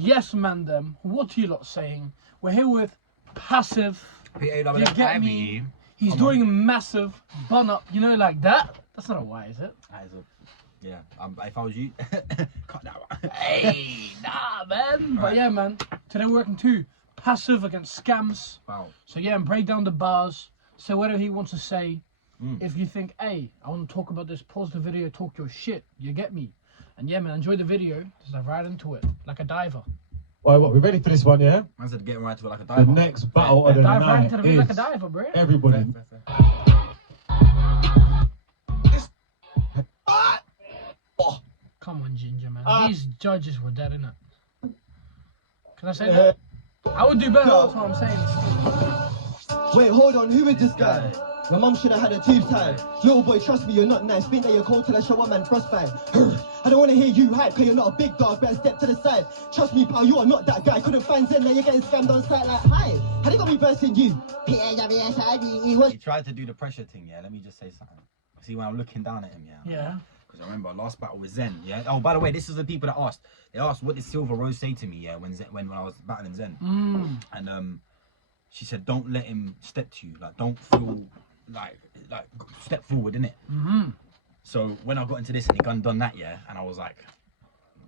Yes, man, them. What are you lot saying? We're here with Passive. You get me? He's doing a massive bun up, you know, like that. That's not a Y, is it? That is a, yeah. If I was you, cut that one. Hey, nah, man. But yeah, man. Today we're working too. Passive against Skamz. Wow. So yeah, and break down the bars. So whatever he wants to say. If you think, hey, I want to talk about this, pause the video, talk your shit. You get me? And yeah, man, enjoy the video. Just dive right into it, like a diver. Alright, what, we ready for this one, yeah? Man said getting right to it like a diver. The next battle of the Dive right night into the video is like a diver, bro. everybody. Come on, Ginger, man. These judges were dead, innit? Can I say that? I would do better, that's what I'm saying. Wait, hold on, who is this guy? My mum should have had a tube tied. Little boy, trust me, you're not nice. Think that you're cold till I show one man frostbite. I don't want to hear you hype, cause you're not a big dog. Better step to the side. Trust me, pal, you are not that guy. Couldn't find Zen, now you're getting scammed on sight like, hi. How they got me bursting you? He tried to do the pressure thing, yeah. Let me just say something. See, when I'm looking down at him, yeah. Yeah. Because I remember our last battle with Zen, yeah. Oh, by the way, this is the people that asked. They asked, what did Silver Rose say to me, yeah, when I was battling Zen? And she said, don't let him step to you. Like, don't feel like step forward, innit? So when I got into this and he done that, yeah, and I was like,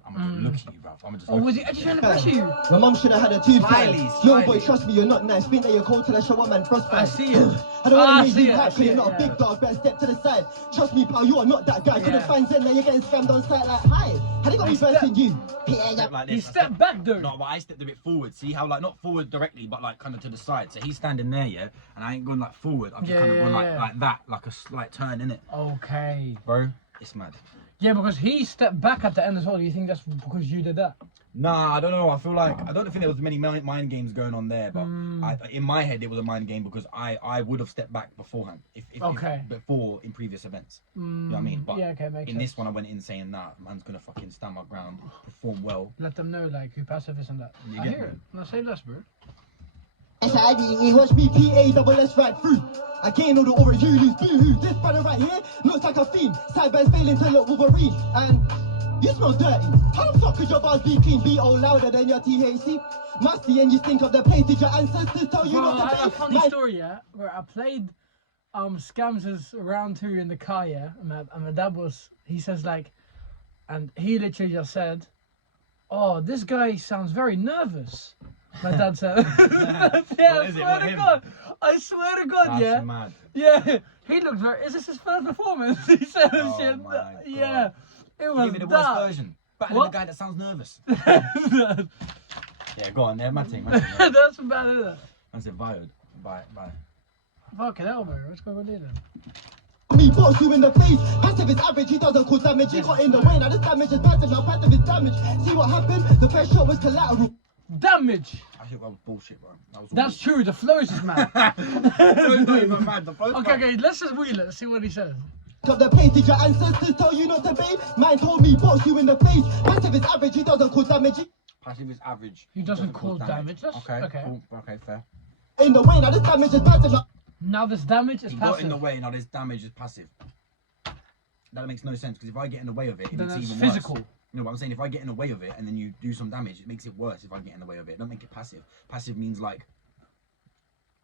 I'm gonna look at you, bruv. I'm just. Oh, was he actually trying to pressure you? My mum should have had a tube tied. Smiley. Little boy, trust me, you're not nice. Think that you're cold till I show one man frostbite. I see it. I don't want to hear you I hype, see cause you're it, not yeah. a big dog. Better step to the side. Trust me, pal, you are not that guy. Couldn't Yeah. find Zen, now you're getting scammed on sight like, hi. How they got me bursting you? Like He this. stepped back, though. No, but I stepped a bit forward. See how, like, not forward directly, but like kind of to the side. So he's standing there, yeah, and I ain't going like forward. I'm just kind of going like that, like a slight turn, innit? Okay. Bro, it's mad. Yeah, because he stepped back at the end as well. Do you think that's because you did that? Nah, I don't know. I feel like I don't think there was many mind games going on there, but in my head it was a mind game because I would have stepped back beforehand if before in previous events. You know what I mean? But yeah, okay, makes in sense. this one I went in saying, nah, man's gonna fucking stand my ground, perform well. Let them know like who passive is and that. You I get hear me? it. No, say less, bro. Watch me PASS right through. I gain all the aura, you lose boo-hoo. This brother right here looks like a fiend. Sideburns failing to look Wolverine. And you smell dirty. How the fuck could your bars be clean? Be all louder than your THC? Musty and you think of the place. Did your ancestors tell you not to I pay? have a funny story, yeah, where I played Skamz's round 2 in the car, yeah, and my dad was, he says like, and he literally just said, oh, this guy sounds very nervous. My dad said, yeah, I swear to God. I swear to God, That's yeah. mad. Yeah, he looked very, is this his first performance? He said, Oh shit. my God. Yeah, it was Give me the worst that. version. Battling What? the guy that sounds nervous. Yeah, go on there, Matting. That's bad, isn't it? I said violed. Bye. Fucking hell, bro. What's going on here then? Me box you in the face. Passive is average, he doesn't cause damage. He got in the way, now this damage is passive, now passive is damage. See what happened? The first shot was collateral. Damage. I think that was bullshit, bro. That was That's true. The flows is mad. mad. The first Okay, let's just wheel it. See what he says. Of the place, did your ancestors tell you not to bathe? Mine told me box you in the face. Passive is average, he doesn't cause damage. Passive is average. He doesn't cause damage. That's okay. Cool. Okay, fair. In the way, now this damage is passive. Now this damage is He passive. got in the way, now this damage is passive. That makes no sense, because if I get in the way of it, it Then makes it it's even physical. worse. You know what I'm saying? If I get in the way of it and then you do some damage, it makes it worse if I get in the way of it. Don't make it passive. Passive means like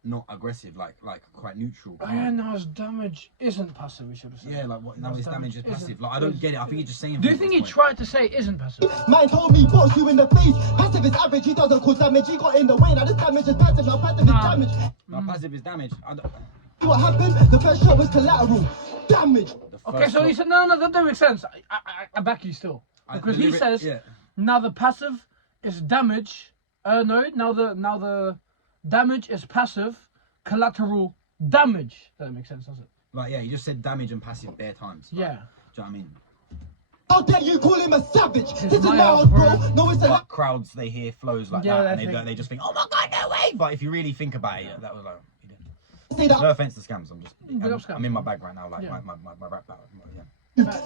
not aggressive, like quite neutral. Oh, yeah, now his damage isn't passive, we should have said. Yeah, like what? Now his damage is passive. isn't- Like I don't get it. I think he's just saying. Do you think he tried to say isn't passive? Mine told me box you in the face. Passive is average, he doesn't cause damage. He got in the way, now this damage is passive, now passive is damage. Now passive is damage. I don't. See what happened? The first shot was collateral. Damage. Okay, so he said no, that doesn't make sense. I back you still because he says now the passive is damage. No, now the damage is passive, collateral damage. That makes sense, does it? Like yeah, you just said damage and passive bare times. Like, Yeah. Do you know what I mean? How dare you call him a savage? This is my my house, house, bro. bro. No, it's a But crowds, they hear flows like Yeah, that, they and think- they just think, oh my god, no way. But if you really think about it, yeah, that was like. say that No offense to Skamz, Big up Skamz. I'm in my bag right now, like Yeah. my rap battle. Yeah.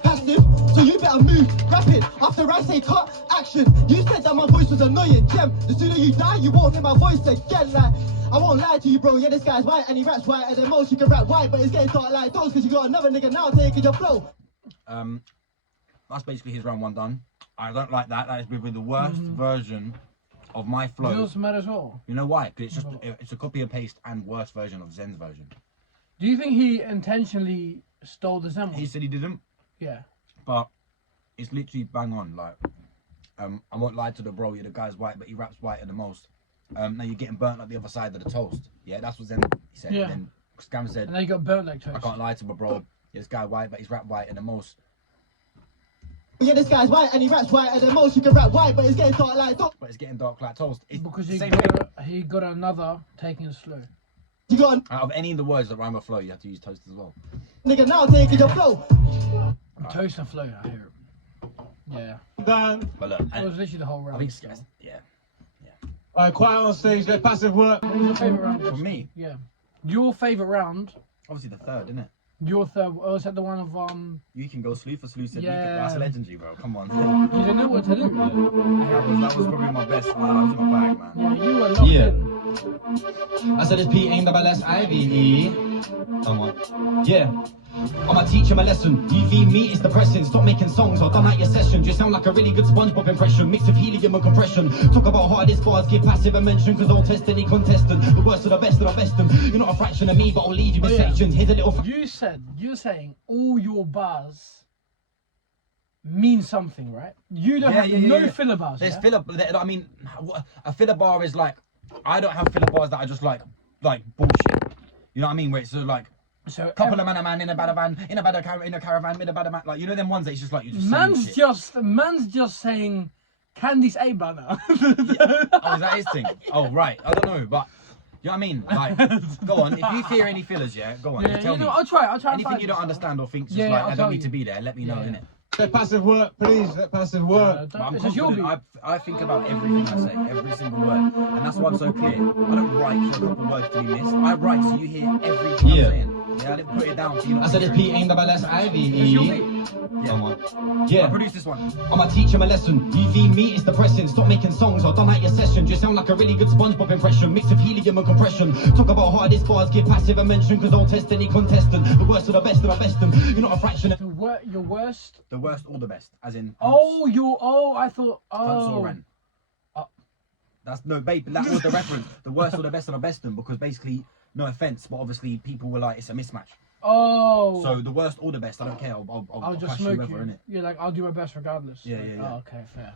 passive, so you better move rapid. After I say cut, action. You said that my voice was annoying, Gem. The sooner you die, you won't hear my voice again. Like I won't lie to you, bro. Yeah, this guy's white and he raps white, and the most you can rap white, but it's getting dark like those because you got another nigga now taking your flow. That's basically his round 1 done. I don't like that. That is probably the worst version of my flow. Yours mad as well. You know why? Because it's a copy and paste and worse version of Zen's version. Do you think he intentionally stole the Zen one? He said he didn't, Yeah. but it's literally bang on. Like, I won't lie to the bro. Yeah, the guy's white, but he raps whiter the most. Now you're getting burnt like the other side of the toast. Yeah, that's what Zen he said. Yeah. And then Skamz said, And they got burnt like toast. I can't lie to my bro. Yeah, this guy white, but he's rap whiter the most. Yeah, this guy's white and he raps whiter than most. You can rap white, but it's getting dark like toast. But it's getting dark like toast. It's Because the same thing. he got another taking it slow. You got Out of any of the words that rhyme with flow, you have to use toast as well. a nigga now taking your flow. Toast and flow, I hear it. Yeah. Done. But look, It was literally the whole round. I think Skamz, yeah. Alright, quiet on stage, let passive work. What was your favourite round? For me, Yeah. Your favourite round, obviously the third, isn't it? your third, was that the one of, You can go slew for slew, said Yeah. that's legendary, bro. Come on. you didn't know what to do. That was probably my best. I was in my bag, man. Yeah, you were locked Yeah. in. I said it's Pengame. Come on. Yeah. I'ma teach him a lesson. UV me is depressing. Stop making songs or done at your session. You sound like a really good SpongeBob impression. Mix of helium and compression. Talk about hardest bars, give passive a mention. Cause I'll test any contestant. The worst of the best of the best. You're not a fraction of me, but I'll leave you with Oh, yeah. sections. Here's a little. You're saying all your bars mean something, right? You don't have no filler bars. There's Yeah? filler. I mean, a filler bar is like, I don't have filler bars that are just like bullshit. You know what I mean? Where it's sort of like, So couple of man in a bad van, in a caravan, in a bad man. Like, you know them ones that it's just like you just man's saying shit. just saying Candy's A brother. Oh, is that his thing? Oh, right. I don't know, but you know what I mean? Like, go on. If you fear any fillers, yeah, go on. Yeah, you tell you me. know, I'll try. Anything and you don't find understand or think, just Yeah, like I'll I tell don't need you. to be there. Let me know, Yeah. innit? Let passive work, please, let passive work. But I'm This is your confident. beat. I think about everything I say, every single word, and that's why I'm so clear. I don't write for a couple words to be missed. I write so you hear everything Yeah. I'm saying. Yeah, I didn't put it down for you. I said it's It's your Pengame. beat. Come Yeah. on. I Yeah. produced this one. I'ma teach him a lesson. UV me is depressing. Stop making songs or done at your session. You sound like a really good SpongeBob impression. Mix of helium and compression. Talk about hardest bars, give passive a mention. Cause I'll test any contestant. The worst of the best of the best. You're not a fraction of. your worst. The worst or the best, as in. I thought. Hunts Oh. or Ren. That's no, babe. That was the reference. The worst or the best of the best, because basically, no offense, but obviously people were like, it's a mismatch. Oh. So the worst or the best, I don't care. I'll just crush smoke whoever, you. innit? Yeah, like I'll do my best regardless. Yeah, Like, yeah, yeah. Oh, okay, fair.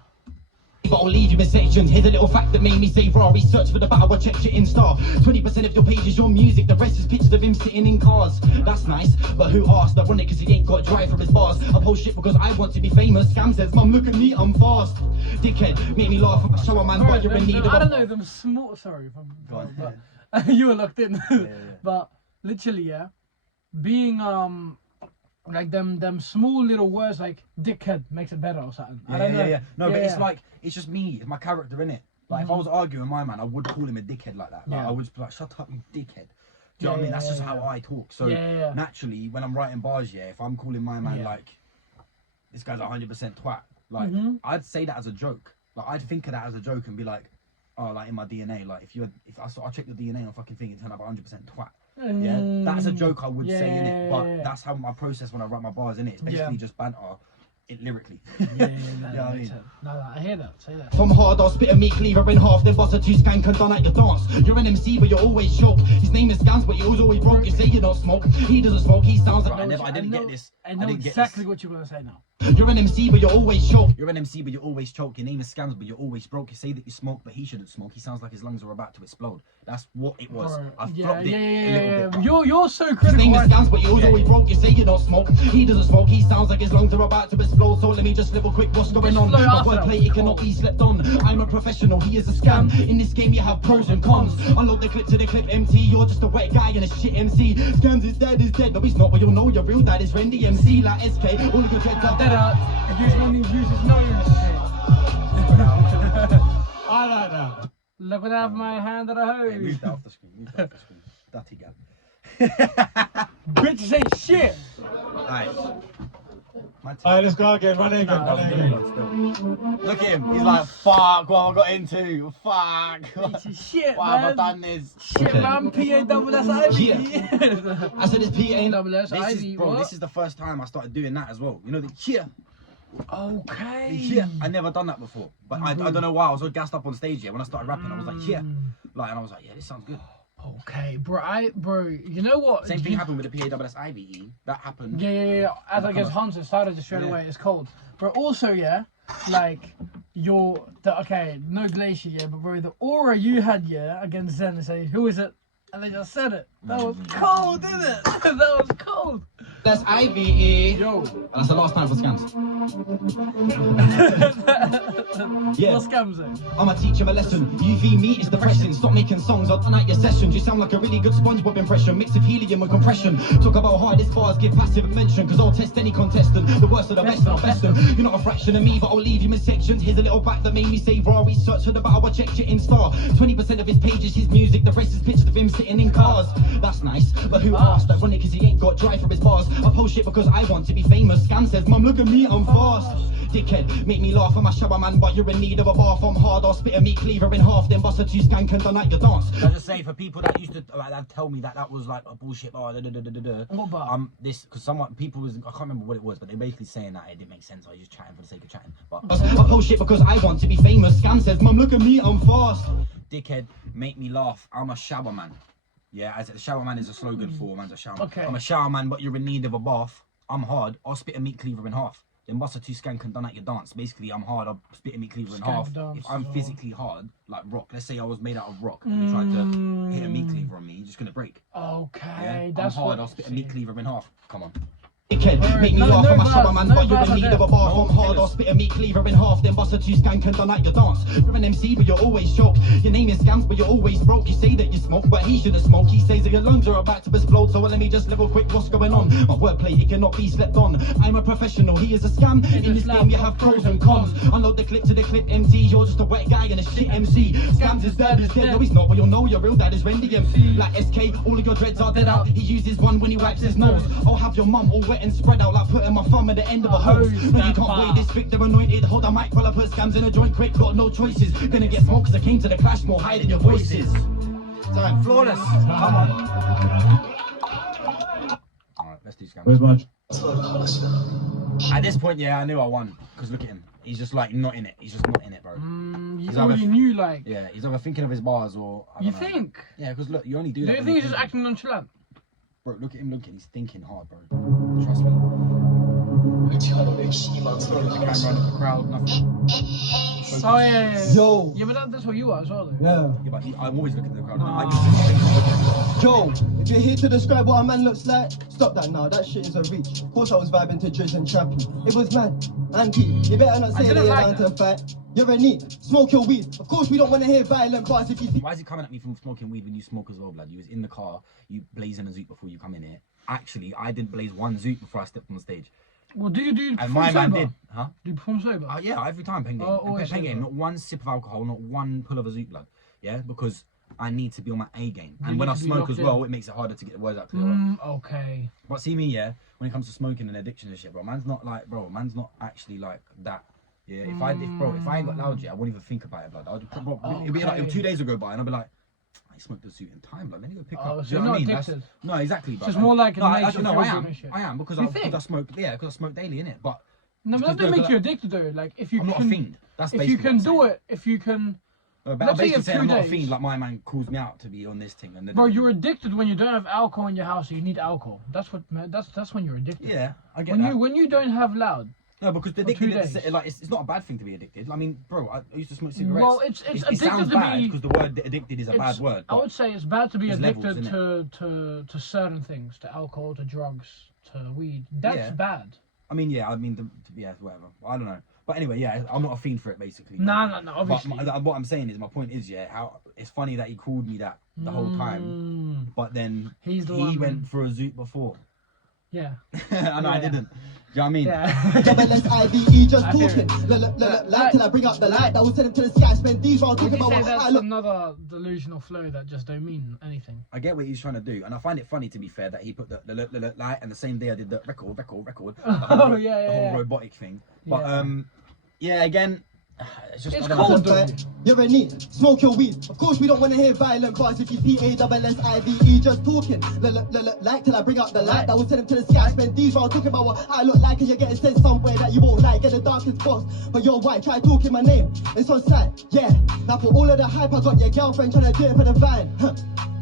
But I'll leave you with sections. Here's a little fact that made me say Rari. Search for the battle, I checked it in star. 20% of your page is your music, the rest is pictures of him sitting in cars. That's nice, but who asked? Ironic cause he ain't got drive from his bars. I post shit because I want to be famous. Skamz says, Mum, look at me, I'm fast. Dickhead, make me laugh. I show a man why you're in need of I a... don't know them small. Sorry, if I'm Go on. but you were locked in. yeah. But literally, yeah, being like them small little words like dickhead makes it better or something. I don't know. Yeah. No, but Yeah, it's yeah. like, it's just me, it's my character, innit? Like, if I was arguing with my man, I would call him a dickhead like that. Like, Yeah. I would just be like, shut up, you dickhead. Do you know what I mean? That's just how I talk. So, Yeah. naturally, when I'm writing bars, yeah, if I'm calling my man, Yeah. like, this guy's 100% twat, like, I'd say that as a joke. Like, I'd think of that as a joke and be like, oh, like, in my DNA, like, if I check the DNA on fucking thing and turn up 100% twat. Yeah, that's a joke I would say, innit? But that's how my process when I write my bars, innit? It's basically just banter, it lyrically. Yeah, You know what I mean? No, I hear that. Say that. From hard, I'll spit a meat cleaver in half, then bust a two skank and done at your dance. You're an MC, but you're always shocked. His name is Skamz, but you're always broke. You say you don't smoke, he doesn't smoke, he sounds like... I didn't get this. I know didn't get exactly this. what you're gonna say now. You're an MC, but you're always shocked. You're an MC, but you're always choke. Your name is Skamz, but you're always broke. You say that you smoke, but he shouldn't smoke. He sounds like his lungs are about to explode. That's what it was. Bro, I yeah, flopped it a little bit. You're so His critical. name is right? Skamz, but you're always broke. You say you don't smoke, he doesn't smoke. He sounds like his lungs are about to explode. So let me just live quick what's going on. flow My after wordplay, that. it cannot be slept on. I'm a professional, he is a scam. In this game, you have pros and cons. Unload the clip to the clip empty. You're just a wet guy and a shit MC. Skamz is dead, is dead. No, he's not, but you'll know your real dad is Randy MC. Like SK, all of your dreads are Dead out. Use meaning, use his nose. I like that. Look what I have my hand at a hose. Yeah, move that off the screen. Move that off the screen. Dirty gal. Bitches ain't shit. Alright. My Alright, let's go again, run it again, Nah, run it again. Look at him. He's like, fuck, what I got into. Fuck. Bitches shit, Why have I man. done this? Shit, man. P-A-double-S-I-V. Yeah. I said it's P ain't Double-S-I-V. This is the first time I started doing that as well. You know the cheer. Okay. Yeah, I never done that before. But I don't know why, I was so gassed up on stage here. When I started rapping, I was like, yeah. Like, and I was like, yeah, this sounds good. Okay, bro, you know what? Same thing happened with the PASSIVE. That happened. Yeah. As I guess Hunter started just straight away, it's cold. But also, yeah, like, okay, no Glacier, yeah, but bro, the aura you had, yeah, against Zen and say, who is it? And they just said it. That was cold, isn't it? That was cold. That's IVE. Yo. That's the last time for Skamz. Yeah. What's Skamz? I'ma teach him a lesson. UV me is depressing. Stop making songs. I'll done out your sessions. You sound like a really good SpongeBob impression. Mix of helium and compression. Talk about hardest bars, give passive mention. Cause I'll test any contestant. The worst of the best, not best. You're not a fraction of me, but I'll leave you in sections. Here's a little back that made me say raw research. Heard about how I checked your Insta. 20% of his page is his music. The rest is pictures of him sitting in cars. That's nice, but who asked? Ironic cause he ain't got drive for his bars. I post shit because I want to be famous. Skamz says, Mum, look at me, I'm fast. Dickhead, make me laugh, I'm a shower man, but you're in need of a bath. I'm hard, I'll spit a meat cleaver in half, then bust a 2 skank and done at your dance. Can I just say, for people that used to that tell me that was like a bullshit bar, What bar? this, because people was, I can't remember what it was, but they're basically saying that it didn't make sense. I was just chatting for the sake of chatting. But I post shit because I want to be famous. Skamz says, Mum, look at me, I'm fast. dickhead, make me laugh, I'm a shower man. Yeah, as a shower man is a slogan for a man's a shower man. Okay. I'm a shower man, but you're in need of a bath. I'm hard, I'll spit a meat cleaver in half. Then bust a 2 skank and done at your dance. Basically, I'm hard, I'll spit a meat cleaver in half. If I'm physically hard, like rock, let's say I was made out of rock and you tried to hit a meat cleaver on me, you're just gonna break. Okay, Yeah? that's I'm hard, what. I'll spit a meat cleaver in half. Come on. Dickhead, make me laugh, I'm a shower man, but you're in need of a bath. I'm hard, killers. I'll spit a meat cleaver in half, then bust a 2 skank and done at your dance. You're an MC, but you're always shook. Your name is Skamz, but you're always broke. You say that you smoke, but he shouldn't smoke. He says that your lungs are about to explode, so let me just level quick what's going on. My wordplay, it cannot be slept on. I'm a professional, he is a scam. In this game, you have pros and cons. Unload the clip to the clip MC, you're just a wet guy and a shit MC. Skamz' dad is dead, no he's not, but you'll know your real dad is Randy MC. Like SK, all of your dreads are dead out. He uses one when he wipes his nose. I'll have your mum all wet and spread out like putting my thumb at the end of a hose. No, you can't wait this quick, they're anointed. Hold the mic while I put Skamz in a joint quick. Got no choices, gonna get smoked cause I came to the clash more high than your voices. Time, flawless. Come on. Alright, let's do Skamz. Where's my... At this point, yeah, I knew I won. Because look at him. He's just like not in it. He's just not in it, bro. You He's already either- knew, like. Yeah, he's either thinking of his bars or. I You don't know. think? Yeah, because look, you only do Do that. you when think you're he's just thinking. acting nonchalant? Bro, look at him looking. He's thinking hard, bro. Trust me. The camera, the crowd, nothing. Oh, yeah. Yo. Yeah, but that's what you are as well, though. Yeah. Yeah, but I'm always looking at the crowd. Yo, if you're here to describe what a man looks like, stop that now, that shit is a reach. Of course I was vibing to Driz and Trappy. It was mad. Andy, you better not say that didn't you're like down to that. fight. You're a neat, smoke your weed. Of course we don't want to hear violent bars if you think... Why is he coming at me from smoking weed when you smoke as well, blood? You was in the car, you blazing a zoot before you come in here. Actually, I didn't blaze one zoot before I stepped on the stage. Well, do you And perform my man sober? did. Huh? Do you perform sober? Yeah, every time, Pengame. Oh, always Pengame, sober. not one sip of alcohol, not one pull of a zoot, blood. Yeah, because I need to be on my A game. You And when need I to be smoke locked as in. well, it makes it harder to get the words out clearer. Okay. But see me, yeah, when it comes to smoking and addiction and shit, bro, man's not actually like that. Yeah, if I ain't got loud yet, I won't even think about it, blood. It'll be like 2 days will go by and I'll be like, I smoked the suit in time, blood. Let me go pick Oh, up. so Do you know you're what I mean? not addicted? No, exactly. So it's more like a no, I nature am. feel I am because You I think? smoke. Yeah, because I smoke daily, innit? But No, but that Because doesn't make look, you addicted, though. Like, if you I'm can... not a fiend. That's If basically you can what I'm do saying. it, if you can... But Let's I'm say you basically have saying 2 I'm not a days. fiend. Like my man calls me out to be on this thing. And Bro, you're addicted when you don't have alcohol in your house, so you need alcohol. That's what, man. That's when you're addicted. Yeah, I get that. When you don't have loud. No, because the For 2 addicted, days. like it's not a bad thing to be addicted. I mean, bro, I used to smoke cigarettes. Well, it's it addicted sounds to bad be- because the word addicted is a bad word. I but would say it's bad to be there's levels, addicted innit? to certain things, to alcohol, to drugs, to weed. That's Yeah. bad. I mean, yeah, yeah, whatever. I don't know. But anyway, yeah, I'm not a fiend for it, basically. No, obviously. But what I'm saying is, my point is, yeah, how it's funny that he called me that the whole time, but then He's the he one. went for a zoot before, Yeah. and I didn't. Do you know what I mean? Yeah. Double S-I-V-E, just I hear talking. Light till I bring up the light that will send him to the sky. Spend these rounds Would talking you about say what I that's look. another delusional flow that just don't mean anything? I get what he's trying to do, and I find it funny, to be fair, that he put the light, and the same day I did the record, Oh, yeah, the whole yeah. robotic thing. But Yeah. yeah, again, It's just, It's I don't know. cold. But you're a neat, smoke your weed. Of course, we don't want to hear violent bars if you PASSIVE just talking. Like till I bring up the light that will send him to the sky. Spend these rounds talking about what I look like, and you're getting sent somewhere that you won't like. Get the darkest box, but you're white. Try talking my name, it's on sight. Yeah, now for all of the hype, I got your girlfriend trying to do it for the vine.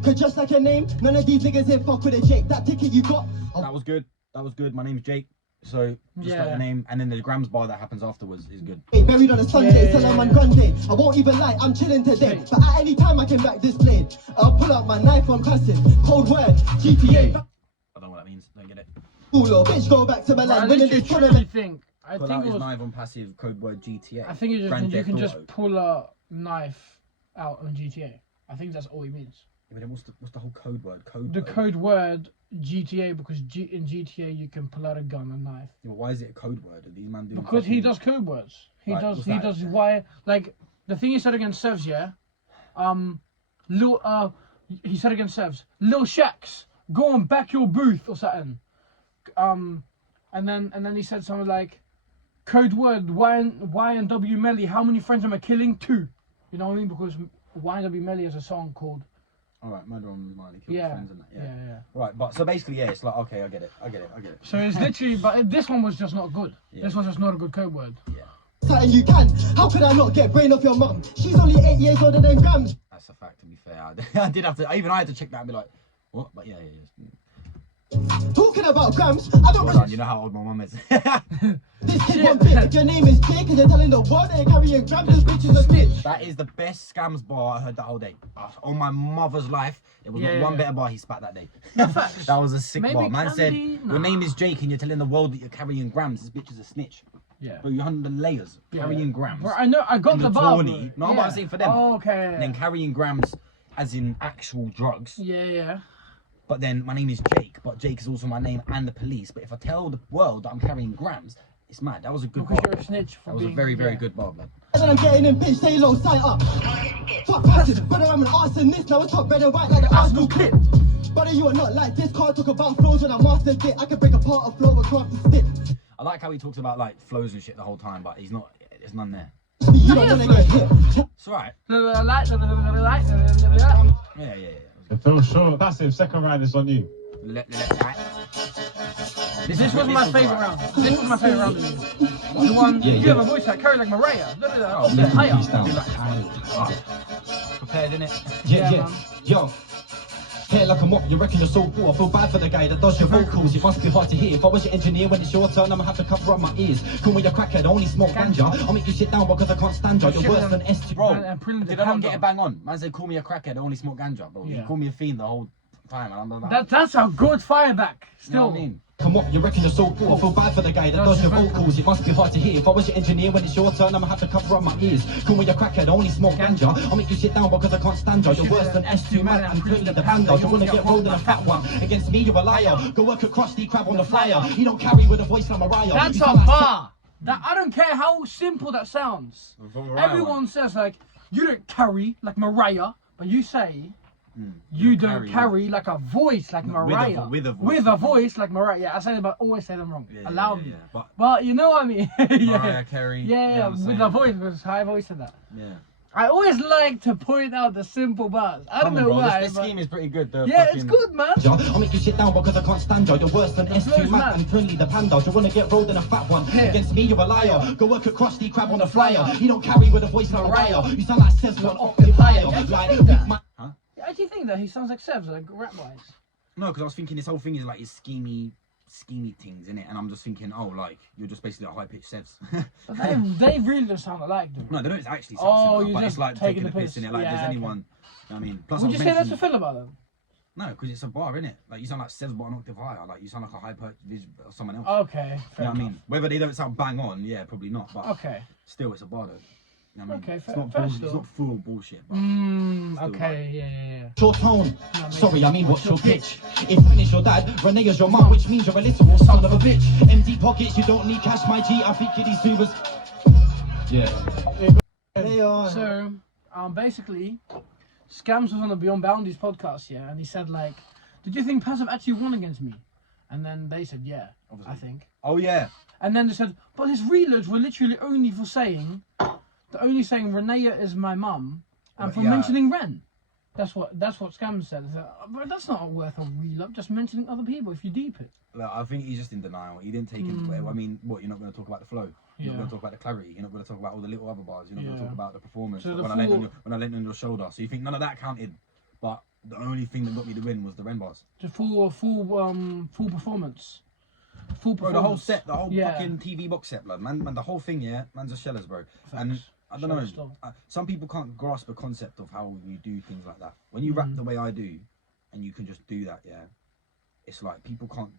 Cause just like your name, none of these niggas here fuck with a Jake. That ticket you got. That was good. That was good. My name's Jake. So just like the name, and then the grams bar that happens afterwards is good. Buried on a Sunday, till I'm on Grande. I won't even lie, I'm chilling today. But at any time I can back this blade. I'll pull out my knife, I'm cussing. Cold word, GTA. I don't know what that means. Don't get it. Ooh, bitch, go back to my land. I Winning literally this truly tournament. think. I Pull think out it his was. knife on passive code word GTA. I think you Grand can Theft just Auto. pull a knife out on GTA. I think that's all it means. Yeah, but then what's the whole code word? The code word GTA, because in GTA you can pull out a gun and knife. Yeah, why is it a code word? Are these man doing Because he fucking- does code words. He Right, does. what's He that? does. Why? Like the thing he said against Sevs, yeah. He said against Sevs, Lil Shax, go and back your booth or something. And then he said something like, code word Y and W Melly. How many friends am I killing? 2. You know what I mean? Because Y and W Melly has a song called. All right, murder on Miley, kill his friends and that. Yeah. Right, but so basically, yeah, it's like okay, I get it. So it's literally, but this one was just not good. Yeah. This was just not a good code word. Yeah, Something you can. How could I not get brain off your mum? She's only 8 years older than Grams. that's a fact. To be fair, I did have to. I had to check that and be like, what? But yeah. Talking about Grams, I don't Hold on, you know how old my mum is. this kid one bit. If your name is Jake and you're telling the world that you're carrying Grams, this bitch is a snitch. That is the best scams bar I heard that whole day. On my mother's life, there was not one better bar he spat that day. That was a sick Maybe bar. Man said, Candy? your Nah. name is Jake and you're telling the world that you're carrying grams. This bitch is a snitch. Yeah. But you're under layers, carrying grams. Bro, I know. I got In the the bar. 20. bro. No, I'm about to say for them. Oh, okay. And then carrying grams as in actual drugs. Yeah. But then my name is Jake, but Jake is also my name and the police. But if I tell the world that I'm carrying grams, it's mad. That was a good Because bar. you're a snitch for That was a being- very, very yeah. good bar, man. And then I'm getting in bitch, stay low, sign up. Fuck passive, brother, I'm an arsonist. Now it's top red and white like the Arsenal clip. Brother, you are not like this. Can't talk about flows when I mastered it. I can break apart a flow across the stick. I like how he talks about like flows and shit the whole time, but he's not. There's none there. You don't wanna get hit. It's alright. Yeah. It feels short. Passive, second round is on you. This was my favourite round. This was my favourite round. The one you have a voice like carry like Mariah. Oh, Yeah, higher. Peace down. Prepared, innit? Yeah, Yeah. man. Yo. Hair like a mop, you reckon you're so cool. I feel bad for the guy that does your vocals. It must be hard to hear. If I was your engineer when it's your turn, I'ma have to cover up my ears. Call me a crackhead, I only smoke ganja. I'll make you sit down because I can't stand ya. You're worse than ST. Bro, And pulling the did I not hand get off. it bang on? Man said, call me a crackhead, I only smoke ganja, bro. Yeah. You call me a fiend the whole time, and I'm like, That's a good fireback. you know Still. what I mean? Come on, you reckon you're so cool. I feel bad for the guy that does your vocals. It must be hard to hear. If I was your engineer when it's your turn, I'ma have to cover up my ears. Call me a crackhead, I only smoke ganja. I'll make you sit down because I can't stand ya. You're worse than S2 man and clearly the panda. You wanna get rolled in a fat one. Against me, you're a liar. Go work at Krusty Krab on the flyer. You don't carry with a voice like Mariah. That's You a sound like bar. That I don't care how simple that sounds. Everyone says like you don't carry like Mariah, but you say you don't carry like a voice like Mariah. with a voice. With a voice like Mariah. Yeah, I say them, but always say them wrong. Yeah, Allow yeah, me. yeah. But you know what I mean? Mariah Yeah. Carey. Yeah, you know what I'm with saying? a voice, because I've always said that. Yeah. I always like to point out the simple bars. I don't Come on, know bro. why. This but- scheme is pretty good. yeah, it's good, man. I'll make you sit down because I can't stand ya. You're worse than flow's S2 mad. man and friendly the panda. You wanna get rolled in a fat one. Yeah. Against me, you're a liar. Go work at Krusty Krab on the flyer. You don't carry with a voice like Mariah. You sound like says one octave higher. Like with my How do you think that he sounds like Sevs, like rap-wise? No, because I was thinking this whole thing is like his schemy things, innit? And I'm just thinking, oh, like, you're just basically a high-pitched Sevs. But they really don't sound alike, dude. No, they don't actually sound Oh, similar, you're but just it's like taking taking the the piss piss. in it. Like, Yeah, there's okay. anyone, you know what I mean? Plus, Would I you was say that's a mentioning- fill about them? No, because it's a bar, innit? Like, you sound like Sevs, but an octave higher. Like, you sound like a high-pitched or someone else. Okay, You fair know what I enough. mean? Whether they don't sound bang on, yeah, probably not. But Okay. still, it's a bar, though. You know what I mean? Okay, it's fair- not fair bull, still. it's not full bullshit. But still, Okay, yeah. your tone. makes Sorry, sense. I mean, what's your pitch? If mine is your dad, Renee is your mum, which means you're a literal son of a bitch. Empty pockets, you don't need cash, my G. I think you these Ubers. Yeah. They are. So, basically, Skamz was on the Beyond Boundaries podcast, yeah, and he said, like, did you think Passive actually won against me? And then they said, yeah, I think. oh, yeah. And then they said, but his reloads were literally only for saying, they're only saying Renea is my mum, and for Yeah. mentioning Ren. That's what Skamz said. It's like, but that's not worth a re-up. Just mentioning other people if you deep it. Look, I think he's just in denial. He didn't take into it. I mean, what, you're not going to talk about the flow? You're not going to talk about the clarity? You're not going to talk about all the little other bars? You're not going to talk about the performance? So when I leant on your shoulder. So you think none of that counted? But the only thing that got me the win was the Ren bars. The full performance. Full performance. Bro, the whole set, the whole fucking TV box set, blood, man, the whole thing, yeah, man's a shellers, bro. Facts. And I don't know, some people can't grasp the concept of how you do things like that. When you rap the way I do, and you can just do that, yeah, it's like people can't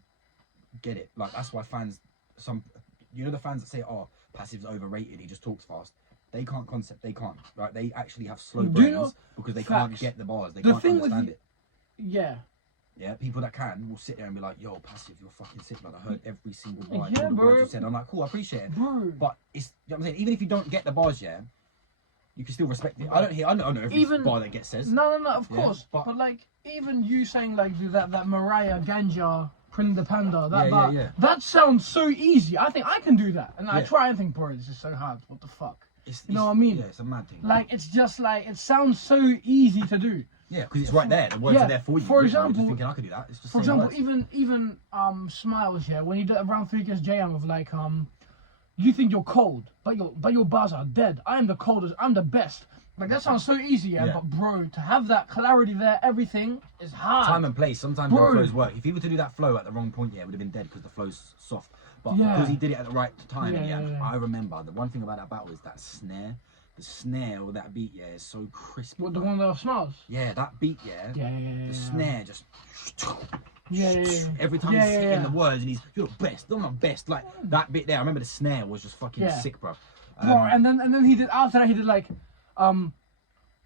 get it. Like that's why fans, the fans that say, "Oh, Passive's overrated. He just talks fast." They can't concept. They can't. Right? They actually have slow brains because they can't get the bars. They can't understand it. Yeah. Yeah, people that can will sit there and be like, "Yo, Passive, you're fucking sick." Like I heard every single bar, Yeah, all the bro. words you said. I'm like, cool, I appreciate it. Bro. But it's, you know what I'm saying, even if you don't get the bars, yeah, you can still respect it. I don't know every bar that gets says. No, of Yeah, course. but- But like, even you saying like that Mariah Ganja, Prince the Panda, that bar, that sounds so easy. I think I can do that, and I try and think, bro, this is so hard. What the fuck? You know what I mean? Yeah, it's a mad thing. Like, it's just like, it sounds so easy to do. Yeah, because it's right there. The words are there for you. For You're example, just thinking I could do that. It's just For saying example, words. even Smiles, yeah, when you did around 3 against JM with like, you think you're cold, but your bars are dead. I am the coldest. I'm the best. Like that sounds so easy, yeah. But bro, to have that clarity there, everything is hard. Time and place. Sometimes the flows work. If he were to do that flow at the wrong point, yeah, it would have been dead because the flow's soft. But because he did it at the right time, I remember the one thing about that battle is that snare. The snare or that beat, is so crispy. What, the one that Smiles? Yeah, that beat, the snare just. Every time he's hitting the words and you're the best, I'm not best. Like that bit there, I remember the snare was just fucking sick, bro. Bro, and then he did after that he did like, what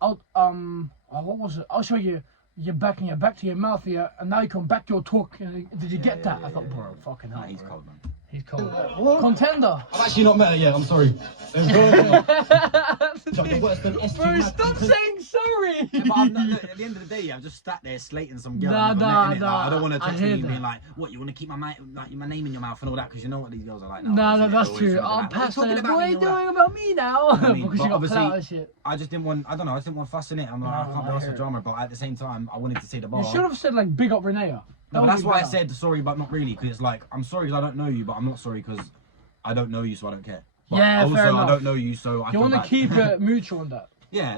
was it? I'll show you your back and your back to your mouth here, and now you can back your talk. Did you get that? I thought, bro, fucking hell. He's cold, man. He's cold. Contender. I'm actually not meta yet, I'm sorry. Bro, stop saying sorry. Yeah, but at the end of the day, I've just sat there slating some girl. Nah. Like, I don't want to text me and that. being like, "What, you want to keep my name in your mouth and all that?" Because you know what these girls are like. No, that's true. Oh, Pastor, what are you doing about me now? Because you got clout and shit. I just didn't want. I don't know. I just didn't want fuss in it. I'm like, I can't be asked for drama, but at the same time, I wanted to say the bar. You should have said like, big up Renea. No, but that's why I said sorry, but not really, because it's like I'm sorry because I don't know you, but I'm not sorry because I don't know you, so I don't care. But also, fair enough. I don't know you, so I You want to keep it mutual on that. Yeah,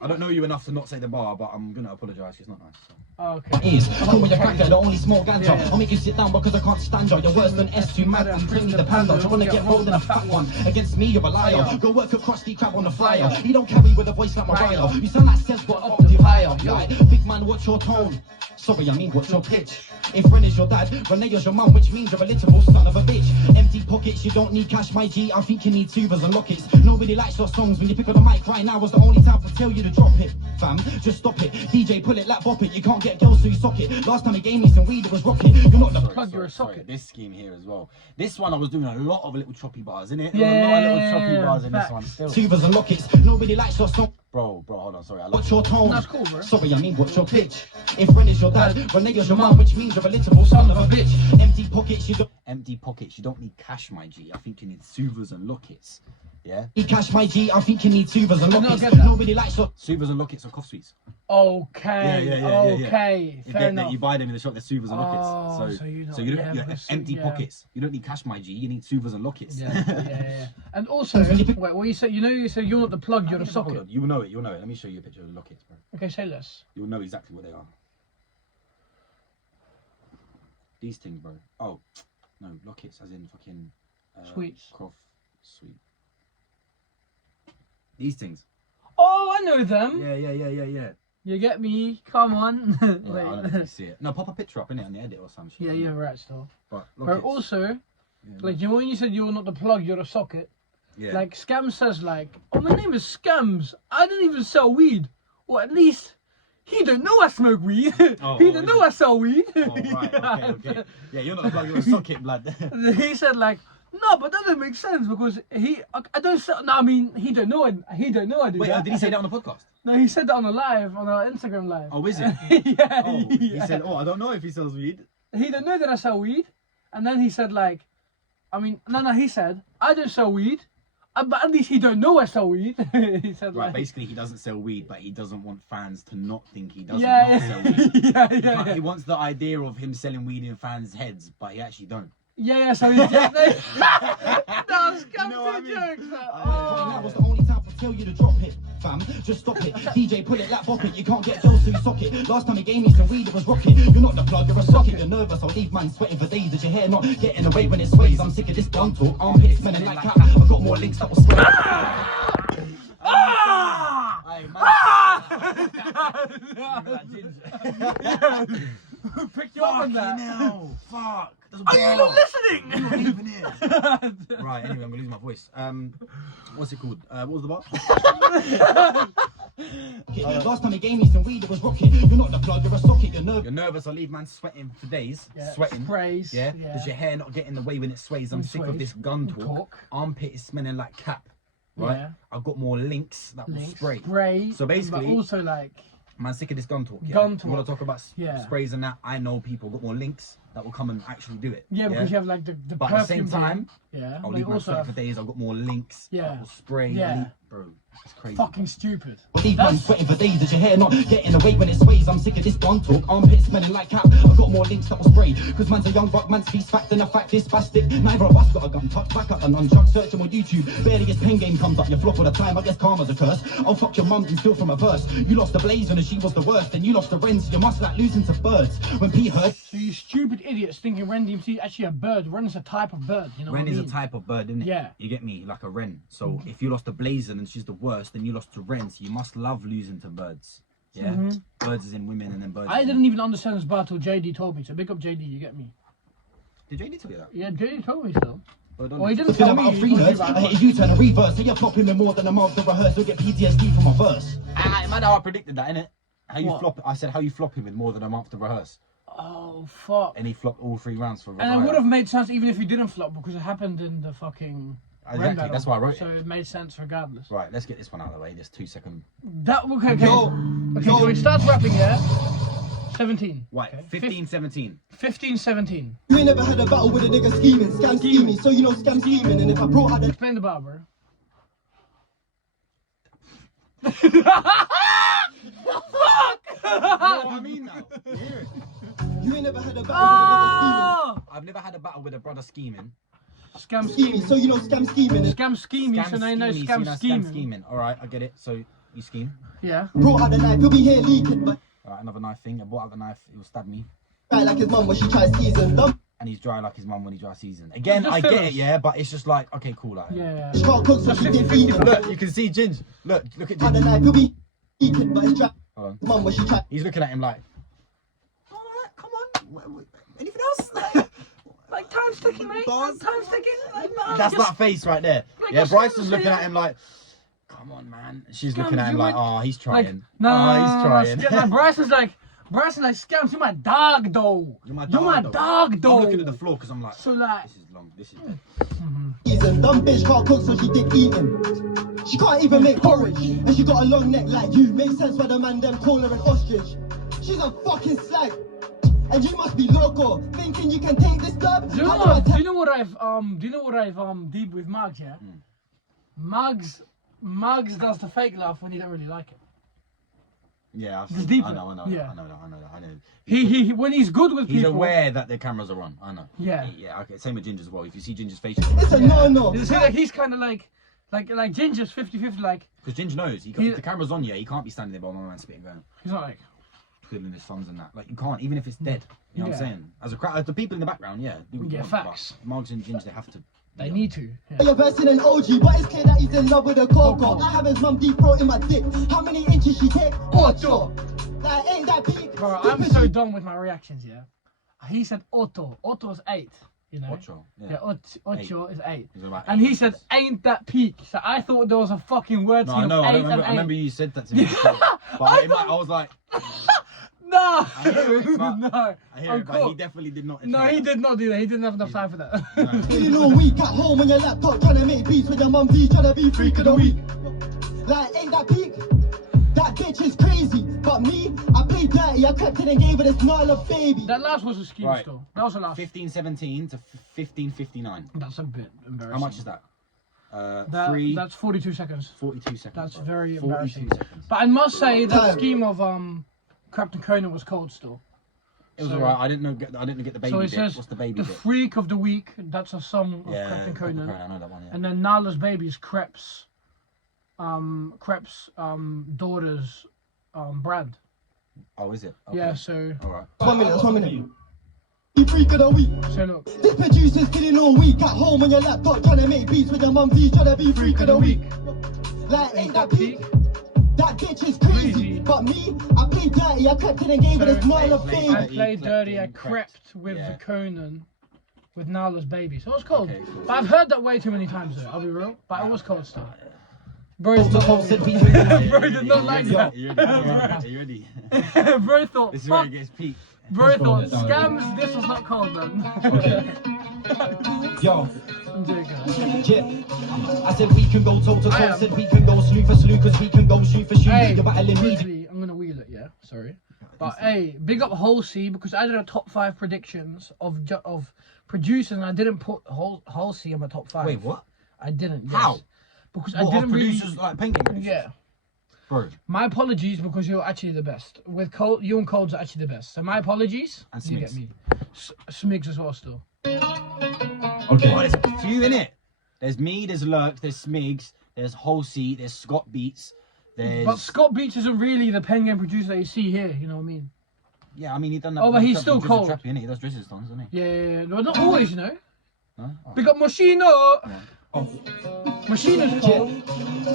I don't know you enough to not say the bar, but I'm gonna apologise. It's not nice. So. Okay. Call me a cracker, the only small ganja. I'll make you sit down because I can't stand you. You're worse than S2 Madam, bring me the panda. You wanna get rolled in a fat one. Against me, you're a liar. Go work at Krusty Krab on the flyer. You don't carry with a voice like Mariah. You sound like Seth, but octave higher. Right? Big man, what's your tone? Sorry, I mean, what's your pitch? If Ren is your dad, Renea's your mum, which means you're a literal son of a bitch. Empty pockets, you don't need cash, my G. I think you need tubers and lockets. Nobody likes your songs. When you pick up the mic right now was the only time to tell you to drop it. Fam, just stop it. DJ, pull it, lap bop it. You can't get girls, so you sock it. Last time he gave me some weed, it was rocking. You're not the plug, you're a socket. This scheme here as well. This one I was doing a lot of little choppy bars, innit? Yeah, a lot of little choppy bars in this one still. tubers and lockets. Nobody likes your song. Bro, hold on, sorry. What's your tone? That's cool, bro. Sorry, I mean, what's your pitch? If Ren is your dad, Renea's your mum, which means you're a literal son of a bitch. Empty pockets, you don't need cash, my G. I think you need soothers and lockets. Yeah? need cash, my G. I think you need tubers and I don't lockets. get that. Nobody likes your Soothers and lockets are cough sweets. Okay. Okay. You Fair get enough. that, you buy them in the shop, they're soothers and lockets. so you don't- you don't yeah, you have because- empty yeah. pockets. You don't need cash, my G. You need soothers and lockets. Yeah. And also, wait, what you said? You said you're not the plug, you're the Hold socket. on, you'll know it. Let me show you a picture of the lockets, bro. Okay, say less. You'll know exactly what they are. These things, bro. Oh, no, lockets as in fucking... Sweets. Croft sweet. These things. Oh, I know them. Yeah. You get me? Come on. Yeah, I don't know if you see it. No, pop a picture up in it on the edit or some shit. Yeah, you're right still. But But lockets. also, like, you know when you said you're not the plug, you're the socket? Yeah. Like, Skamz says, like, oh, my name is Skamz. I don't even sell weed. Or at least, he don't know I smoke weed. He don't know I sell weed. Oh, right, okay. Yeah, you're not the plug, you're a socket, blood. He said, like, no, but that doesn't make sense because I don't sell. No, I mean, he don't know I do Wait, that. did he say that on the podcast? No, he said that on our Instagram live. Oh, is it? Yeah. Oh, he said, I don't know if he sells weed. He don't know that I sell weed. And then he said, like, I mean, no, he said, I don't sell weed. But at least he don't know I sell weed. He said Right, like, basically he doesn't sell weed, but he doesn't want fans to not think he doesn't yeah, not sell weed. yeah. He wants the idea of him selling weed in fans' heads, but he actually don't. Yeah, so he's no, Skamz know what I mean? jokes. That was the only time I tell you to drop it, fam. Just stop it. DJ, pull it, lap bop it. You can't get girls to sock it. Last time he gave me some weed, it was rocking. You're not the plug, you're a socket. You're nervous, I'll leave man sweating for days. Does your hair not get in the way when it sways? I'm sick of this gun talk. Armpits smelling like cap. I've got more links that will spray. Hey, man. Pick you up on that. No, fuck. Are you not listening? You're not even here. Right, anyway, I'm gonna lose my voice. What's it called? What was the bar? Last time he gave me some weed, it was rocking. You're not the plug, you're a socket. You're nervous, I'll leave man sweating for days. Yeah, Sweating. sprays, Yeah? yeah. Does your hair not get in the way when it sways? I'm When it sick of sways. this gun talk. Talk. Armpit is smelling like cap. Right? Yeah. I've got more links that will spray. Spray. So basically, but also like man, sick of this gun talk. Yeah? Gun You want talk. to talk about Yeah. sprays and that? I know people got more links that will come and actually do it. yeah, because you have like the But at the same perfume time, thing. Yeah, I'll but leave you my also sweat for have days. I've got more links Yeah. that will spray. Yeah. Bro, it's crazy. fucking stupid. Leave man sweating for days. Does your hair not get in the way when it sways? I'm sick of this gun talk. Armpits smelling like cap. I've got more links that will spray. Cause man's a young buck, man's feast fact and a fact is spastic. Neither of us got a gun tucked back up and unchucked. Searching on YouTube. Barely as Pengame comes up. You flop all the time. I guess karma's a curse. I'll fuck your mum and steal from a verse. You lost the blazer and she was the worst. And you lost the wren, so you must like losing to birds. When Pete heard. So you stupid idiots thinking Ren DMC is actually a bird. Ren is a type of bird. You know Wren what I is mean? a type of bird, isn't it? Yeah. You get me? Like a wren. So if you lost to Blazon and she's the worst, then you lost to wren. So you must love losing to birds. Yeah? Birds is in women and then birds. I is in- didn't even understand this bar till JD told me. So big up JD. You get me? Did JD tell you that? Yeah, JD told me so. Well done. Well, he didn't Feel tell about me. three He told me nerds. about I hit a U-turn and reverse. So you're flopping me more than a month to rehearse. You'll get PTSD from my verse. Man, how I predicted that, innit? How you What? flop? I said how you flopping with more than a month to rehearse, Oh fuck. and he flopped all 3 rounds for. And it would have made sense even if you didn't flop because it happened in the fucking. Exactly, Ren battle. that's why I wrote it. So it made sense regardless. Right, let's get this one out of the way. This 2-second. That okay. Okay. Yo, Okay. yo. So it starts rapping. Yeah. 17. Right, Okay. 15, 17. 15, 17. You ain't never had a battle with a nigga scheming, scam scheming. So you know scam scheming. And if I brought out the Explain the bar, bro. You know what I mean now? You hear it? you ain't never had a battle with a nigga Oh! I've never had a battle with a brother scheming. Scam scheming. Scheming. So you know scam scheming. And Scam scheming. So now you know scheming, scam so you scheming. scheming. All right, I get it. So you scheme. Yeah. brought out the knife, he'll be here leaking. But All right, another knife thing. I brought out the knife. It will stab me. right like his mum when she tries season. Dumb And he's dry like his mum when he dry season. Again, Just I get fillers. it, yeah, but it's just like, okay, cool. Like, Yeah. she can't cook so she did eating. Look, you can see Ginge. Look at Out the Ginge. knife, he'll be leaking. But it's dry. Hold on. Mum when she tries. He's looking at him like, all right, come on. Anything else? Like time's ticking, mate. Bars. Time's ticking. Like, man, That's just- that face right there. Like, Yeah, just- Bryson's looking yeah. at him like, come on, man. She's Scams, looking at him you like, went- oh, he's Like, trying. no, Oh, he's trying. Like, Bryson's like, Scams, you're my dog, though. You're my dog, though. I'm looking at the floor because I'm like, So, like, this is long. This is dead. Season. Dumb bitch can't cook so she did eating. She can't even make porridge. And she got a long neck like you. Makes sense why the man them call her an ostrich. She's a fucking slag. And you must be loco, thinking you can take this dub. do you know How do I what? tell- Do you know what I've deep with Mags? Yeah. Mags does the fake laugh when he don't really like it. Yeah, I've It's seen, deeper. I know. Yeah. I know. He when he's good with He's people. aware that the cameras are on. I know. Yeah. Yeah. Okay. Same with Ginger as well. If you see Ginger's face, It's a no-no. You see, like he's kind of like Ginger's 50-50. Like because Ginger knows He- if the camera's on, yeah, he can't be standing there by my man spitting going, he's not like. twiddling his thumbs and that. Like you can't, even if it's dead. You know what I'm Yeah. saying? As a crowd, the people in the background, yeah. do what you Yeah, want, but facts. Margs and Ginger, they have to. They need to. Yeah. You're versing an OG, but it's clear that he's in love with a coco. I have his mum deep throat in my dick. How many inches she take? Ocho. That ain't that big. Bro, I'm so done with my reactions. Yeah. He said Otto. Otto's 8. You know. Ocho. Yeah, Ocho is 8. He's about And 8 he said, inches. ain't that peak? So I thought there was a fucking word No, to I know. I 8 remember, and 8. I remember you said that to me. Before, but I was like, No! I hear it, but- No! I hear I'm it, but he cool. definitely did not. No, try he that. did not do that. He didn't have enough time for that. No. Feeling all weak at home on your laptop, trying to make beats with your mum V's, trying to be freak of the week. Like, ain't that peak? That bitch is crazy. But me, I played dirty. I crept in and gave her this gnarl of baby. That last was a scheme Right. still. That was the last. 15-17 to 15-59. That's a bit embarrassing. How much is that? That's 42 seconds. 42 seconds. That's bro. very 42 embarrassing. seconds. But I must say that scheme of Captain Conan was cold still. It was alright. I didn't get the baby So it bit. says What's the baby the bit? Freak of the Week. That's a song of Yeah, Captain Conan. I know that one. Yeah. And then Nala's baby is Crep's daughter's brand. Oh, is it? Okay. Yeah, so Alright. 1 minute, 1 minute. You freak of the week. so look. This producer's feeling all weak at home on your laptop trying to make beats with your mum V's trying to be freak of the week. Like, ain't that peak? That bitch is crazy. But me, I played dirty, I crept in and gave it a smile of I fame. played dirty, I crept. crept with Yeah. the Conan with Nala's baby. So it was cold. Okay, cool. But I've heard that way too many times though, I'll be real. But it was cold still. Bro, Bro did did not like that. You ready? Bro thought, This is where fuck. it gets peaked. Bro thought, Let's go. Skamz, this was not cold man. Yo, I'm doing good. yeah. I said we can go toe to I toe. am. Said we can go slew for slew, cause we can go shoot for shoot. Hey, You're battling me. quickly, I'm gonna wheel it, yeah? Sorry. But hey, big up Halsey because I did a top 5 predictions of producers and I didn't put Halsey in my top 5. Wait, what? I didn't. Yes. How? Because What, I didn't of producers really. like Pengame producers? Yeah. Bro. My apologies because you're actually the best. With Cole, you and Cole's are actually the best. So my apologies. And You Smigs. get me. Smigs as well still. Okay. Oh, there's a few in it. There's me, there's Lurk, there's Smigs, there's Halsey, there's Scott Beats, there's... But Scott Beach isn't really the Pengame producer that you see here. You know what I mean? Yeah, I mean, he done that. Oh, but he's Drizzy still cold. Trappy, innit? He does Drizzy songs, doesn't he? Yeah. Well, not always, you know. No? Oh. Big up Machino. Oh. Machino's cold.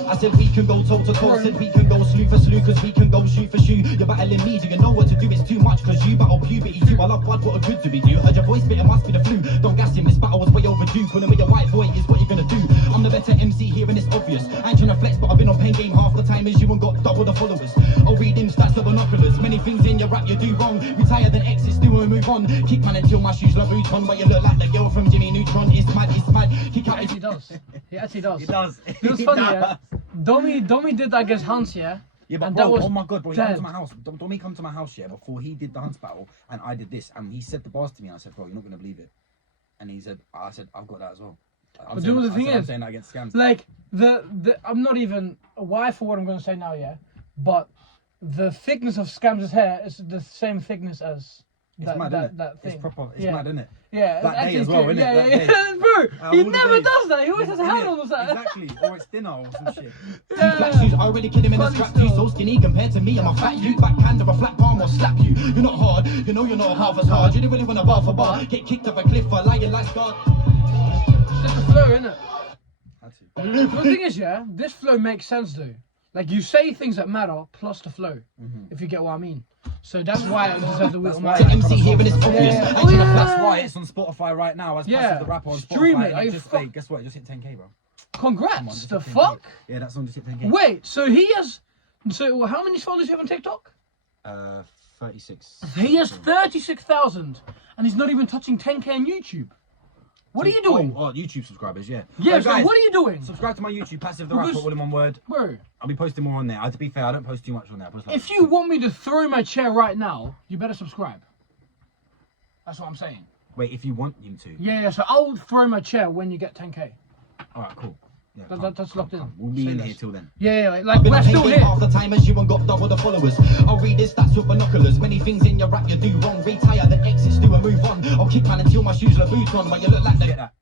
I said we can go toe to toe. Said we can go slew for slew, cause we can go shoot for shoot. You're battling me, do you know what to do? It's too much, cause you battle puberty too. I love blood, what a good to be do. Heard your voice, but it must be the flu. Don't gas him, this battle was way overdue. Pulling with your white boy is what you're gonna do. I'm the better MC here and it's obvious. I ain't trying to flex, but I've been on Pengame half the time as you and got double the followers. I'll read him stats of binoculars. Many things in your rap you do wrong. Retire then exits, do and move on. Kick man until my shoes love boot on. But you look like the girl from Jimmy Neutron. It's mad, it's mad. Kick out He his actually does. He actually does. He does. It was funny, yeah. Domi did that against Hans, yeah. Yeah, but And bro, that was oh my god, bro, he dead. came to my house. Domi come to my house, yeah, before he did the Hunts battle, and I did this, and he said the bars to me, and I said, bro, you're not gonna believe it. And he said, I said, I've got that as well. I'm But saying the that- I thing said, I'm is, saying that against Skamz. Like the I'm not even why for what I'm going to say now, yeah. But the thickness of Skam's hair is the same thickness as It's that mad, that, innit? that thing. It's proper. It's yeah. mad, innit? Yeah, That it's day as actually well, cute. innit? Yeah, That yeah, day. bro. He all the never days. does that. He always has a hat Innit? on or something. Exactly, or it's dinner or some shit. Flat shoes, I already kid him in a Funny strap still. you. So skinny compared to me, I'm a fat you. Backhand or a flat palm or slap you. You're not hard, you know you're not half as hard. You don't really want to bar for bar. Get kicked off a cliff for lying like God. It's just the flow, innit? Had to. The thing is, yeah, this flow makes sense though. Like you say things that matter plus the flow, if you get what I mean. So that's why I deserve the That's wheel. why To MC here and it's obvious. Yeah. I ain't tryna flex. That's why it's on Spotify right now. As Yeah. Passive the rapper on Spotify. Stream it. and Are you just, fuck- hey, guess what? It just hit 10k, bro. Congrats. Come on, just The hit 10K. fuck? Yeah, that song just hit 10k. Wait, so he has. So how many followers do you have on TikTok? 36. He has 36,000, and he's not even touching 10k on YouTube. What are you doing? Oh, YouTube subscribers, yeah. Yeah, So so guys, what are you doing? subscribe to my YouTube, Passive the Because- Rapper, all in one word. Bro, I'll be posting more on there. To be fair, I don't post too much on there. I post like if you want me to throw my chair right now, you better subscribe. That's what I'm saying. Wait, if you want him to. Yeah, so I'll throw my chair when you get 10k. Alright, cool. Yeah, That's locked in. We'll be Say in less. here till then. Yeah, like Been we're on still Pengame here. half the time as you and got double the followers. I'll read his stats with binoculars. Many things in your rap you do wrong. Retire the exits, do and move on. I'll kick man until my shoes are boot on. While you look like You get the that?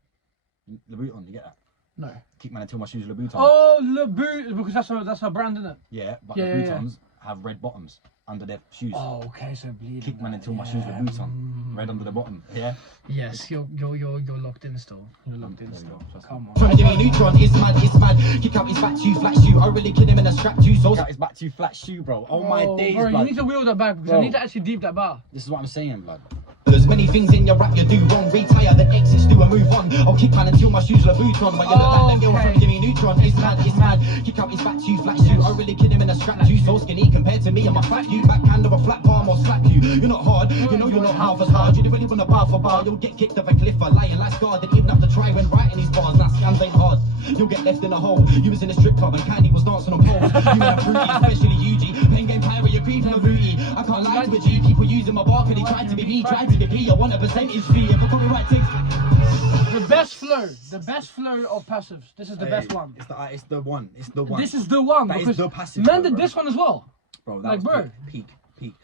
Louboutin, you get that? No. Kick man until my shoes are Louboutin. Oh, Le Boot, because that's our brand, isn't it? Yeah, but Yeah, the yeah, yeah. Louboutins have red bottoms under their shoes. Oh, okay, so bleeding. Kick man until my shoes are Louboutin. Red under the bottom. Yeah. Yes, you're locked in still. You're locked in There you still. go. Trust Come on. from Jimmy Neutron. It's mad, it's mad. Kick out his back to flat shoe. I really kid him in a strap too. So That is back to flat shoe, bro. Oh my days, bro, you blood. need to wheel that back because Bro. I need to actually deep that bar. This is what I'm saying, blood. there's many things in your rap you do wrong. Retire the exits, do and move on. I'll kick man until my shoes are boot on. While you look like the girl Okay. from Jimmy Neutron. It's mad, it's mad. Kick out his back to flat shoe. I really kid him in a strap too. So skinny compared to me, I'm a fat you. Backhand or a flat palm or slap you. You're not hard, you know you're not half as hard. You don't really want to bar for bar. You'll get kicked off a cliff for lying like God. Didn't even have to try when writing these bars. That Skamz ain't hard. You'll get left in a hole. You was in a strip club and Candy was dancing on poles. You were fruity, especially UG. Pengame pirate, you're creeping a booty. I can't lie to a G. People using my bar 'cause they tried to be me, tried to be P. I want a percentage fee if I copyright takes. The best best flow. The best flow of passives. This is the best one. It's the one. It's the one. This is the one. That because is the passive. men did this one as well. Bro, that like, was bro. peak.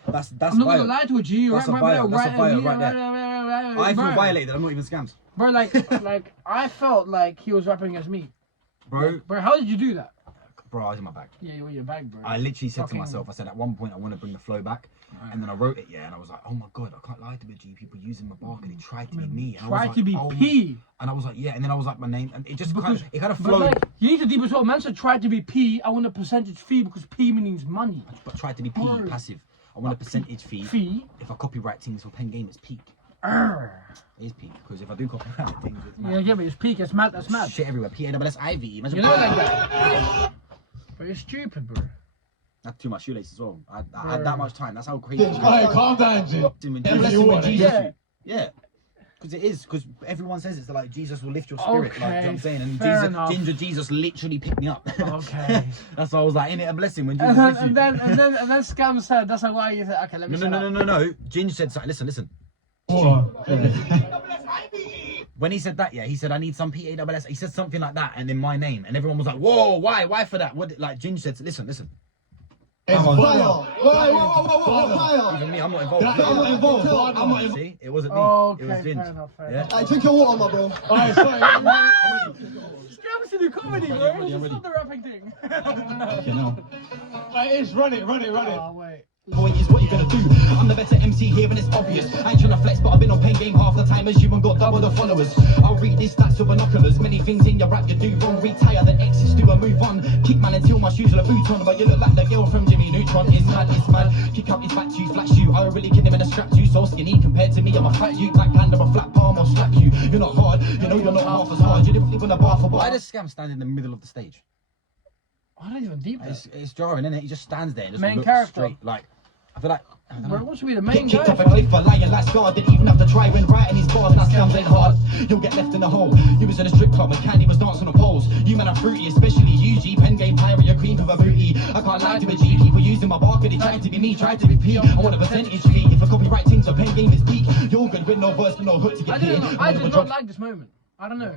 That's I'm not violent. gonna lie to you. That's a violent. That's a violent right there. I feel Bro. violated. I'm not even scammed. Bro, like I felt like he was rapping against me. Bro, how did you do that? bro, I was in my bag. Yeah, you were your bag, bro. I literally said to Fucking- myself, I said at one point I want to bring the flow back, and then I wrote it, yeah, and I was like, oh my god, I can't lie to the G people using my bark, and they tried to be me. And I was Tried like, to be oh, P. and I was like, yeah, and then I was like my name, and it just Because- kind of But flowed. like, you need to deep as well. Man said tried to be P. I want a percentage fee because P means money. But tried to be P, Bro. passive. I want a percentage fee. Fee. If I copyright things for Pengame, it's peak. Arr. It is peak because if I do copyright things, it's Yeah, mad. yeah, but it's peak. It's mad. That's mad. Shit everywhere. P-A-S-S-I-V. Imagine You know, like that. But it's stupid, bro. That's too much shoelace as well. I Bro. had that much time. That's how crazy. Alright, calm down, G. Blessing you with want, Jesus. yeah. Yeah. Because it is. Because everyone says it's like Jesus will lift your spirit. Okay, like, you know what I'm saying? And fair Jesus, enough. Ginger Jesus literally picked me up. Okay. That's why I was like, ain't it a blessing when Jesus And then, lifts you? and then Skamz said, that's why you said, okay, let me No. Ginger said something. Listen. When he said that, yeah, he said, I need some P-A-S-S. He said something like that, and then my name. And everyone was like, whoa, why for that? What? Like, Ginger said, listen. It's Fire! fire. Whoa, fire! Even me, I'm not involved. I'm not involved. I'm not involved. See, it wasn't me. Okay, it was Ginger. fair enough, fair Yeah. enough. I drink your water, my bro. Alright, sorry. Skamz to do comedy, bro. It's not the rapping thing. You know. It's run it. Oh, wait. Point is what you gonna do. I'm the better MC here and it's obvious. I ain't trying to flex, but I've been on Pengame half the time as you and got double the followers. I'll read these stats with binoculars. Many things in your rap you do wrong. Retire the exes, do a move on. Kick man until my shoes are a boot on. But you look like the girl from Jimmy Neutron. It's mad. Kick up his back to you, flash you. I really kid him in a strap you. So skinny compared to me, I'm a fat you. Like hand of a flat palm or slap you. You're not hard, you know you're not half as hard. You didn't live on a bar for bar. Why does Skamz stand in the middle of the stage? I don't even deep that. It's jarring, isn't it? He just stands there and just Main looks character. straight. Like, I feel like, I don't Bro, know. wants to be the Get main kicked guy. off a cliff for lying like Scar. Didn't even have to try when writing his bars. That Skamz ain't hard. You'll get left in the hole. You was in a strip club when Candy was dancing on poles. You man are fruity, especially you G. Pengame pirate, your cream of a booty. I can't lie to a G. People using my barker, they tried to be me, tried to be P. I want a percentage fee. If I copyright things on Pengame is peak. You're good with no verse, with no hook to get here. I did not like this moment. I don't know.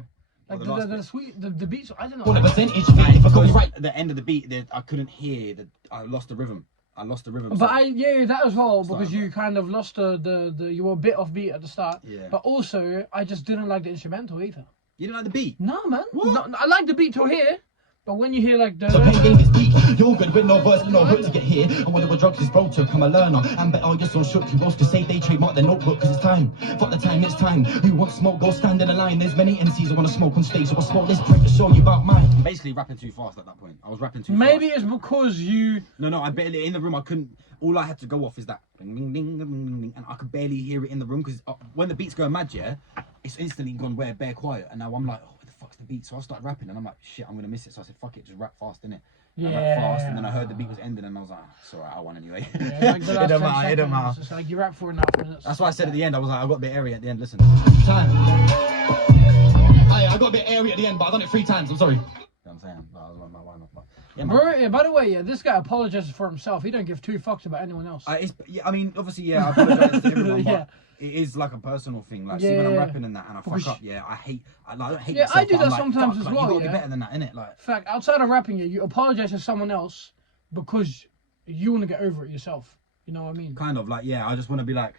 Like What, the last the bit? sweet, the beats. I don't know. Want a percentage fee. If I Because copyright. at the end of the beat, I couldn't hear that. I lost the rhythm. But that as well, because you kind of lost the you were a bit off beat at the start. Yeah. But also, I just didn't like the instrumental either. You didn't like the beat. No, man. What? No, I like the beat till here, but when you hear like the So Pengame is peak. You're good with no verse, with no hook to get here. And whatever drugs this bro took, I'm a learner. And bet you're so shook. You both to say they trademark their notebook, cause it's time. Fuck the time, it's time. Who wants smoke, go stand in a line. There's many MCs who wanna smoke on stage, so I'll smoke this prick to show you about mine. Basically rapping too fast at that point. I was rapping too maybe fast. it's because you. No, I barely in the room. I couldn't. All I had to go off is that ding, ding, ding, ding, ding, ding, and I could barely hear it in the room because when the beat's going mad, yeah, it's instantly gone bare quiet, and now I'm like, oh, where the fuck's the beat? So I started rapping, and I'm like, shit, I'm gonna miss it. So I said, fuck it, just rap fast, innit? I rapped fast, and then I heard the beat was ending, and I was like, it's alright, I won anyway. Yeah, like the last it don't 10 matter. It don't seconds, matter. It's like you rap for enough minutes. That's why I said at the end, I was like, I got a bit airy at the end. Listen. Time. I got a bit airy at the end, but I done it 3 times, I'm sorry. You know what I'm saying? Why not? Yeah, man. Bro, yeah, by the way, yeah, this guy apologizes for himself. He don't give 2 fucks about anyone else. I mean, obviously, yeah, I apologize to everyone, Yeah. but it is like a personal thing. Like, Yeah, see, when I'm yeah. rapping and that, and I Because- fuck up, yeah, I don't hate Yeah, myself, I do but that I'm like, sometimes fuck, as like, well, You gotta yeah. be better than that, innit? Like, Fact, outside of rapping, yeah, you apologize to someone else because you want to get over it yourself. You know what I mean? kind of like, yeah, I just want to be like,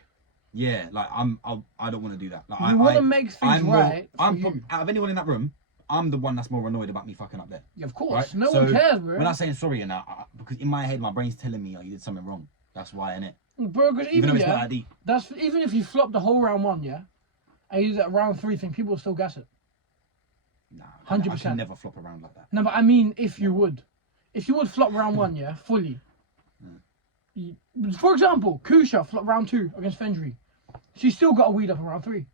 yeah, like I don't want to do that. Like, You wanna make things right for I'm you. probably, out of anyone in that room, I'm the one that's more annoyed about me fucking up there. Yeah, of course. Right? No So, one cares, bro. When I'm saying sorry and that, because in my head, my brain's telling me, oh, you did something wrong. That's why, innit? Bro, because Even though even it's not yeah, that deep. that's even if you flop the whole round 1, yeah, and you do that round 3 thing, people will still guess it. Nah, 100%. I can never flop around like that. No, but I mean, if you would flop round 1, yeah, fully. For example, Kusha flopped round 2 against Fendry. She still got a weed up in round 3.